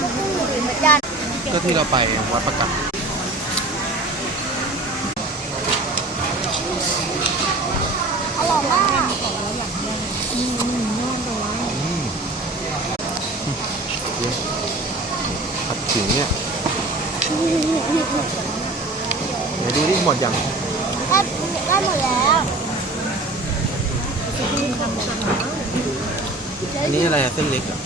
ก็กุ้งเหมือนกันก็ที่เราไปวัดประกาศอร่อยมากอืมเดี๋ยวผัดขิงเนี่ยไหนดูที่หมดยังได้ได้หมดแล้วอันนี้อะไรอะเส้นเล็กเหรอะ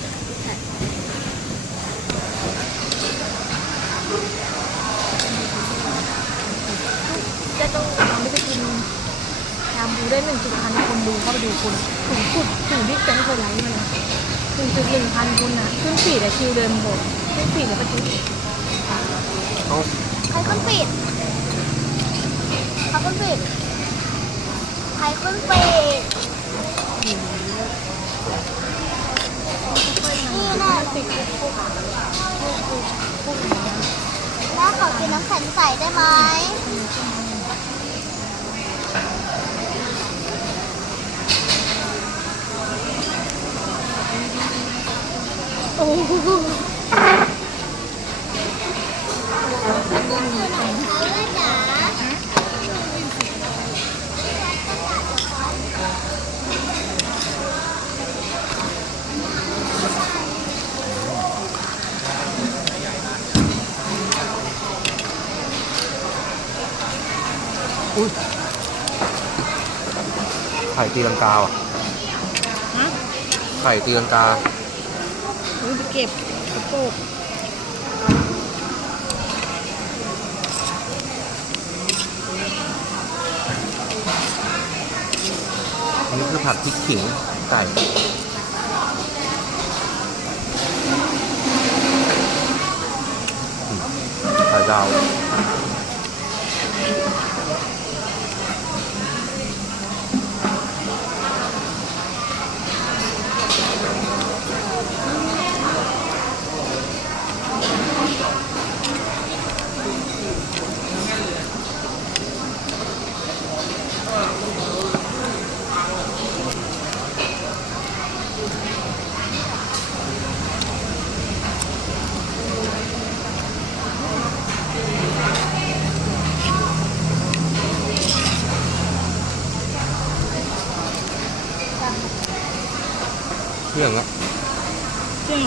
จะต้องเราไม่ไปกิน ชาบูได้หนึ่งจุดพันคนดูเข้าไปดูคนถึงสุดถึงที่เต็นเคยไลฟ์มาเลยหนึ่งจุดหนึ่งพันคนนะขึ้นฟีดอะคิวเดินหมดขึ้นฟีดแล้วก็คิวเอ้าใครขึ้นฟีดใครขึ้นฟีดใครขึ้นฟีดนี่แน่เลยแม่ขอกินน้ำแข็งใสได้ไหม โอ้โหอุ้ยไข่ตีลังกาอะฮะไข่ตีลังกา อุ๊ยไปเก็บโปกอันนี้คือผัดพริกขิงไก่ไข่ดาว เที่องแล้วจริง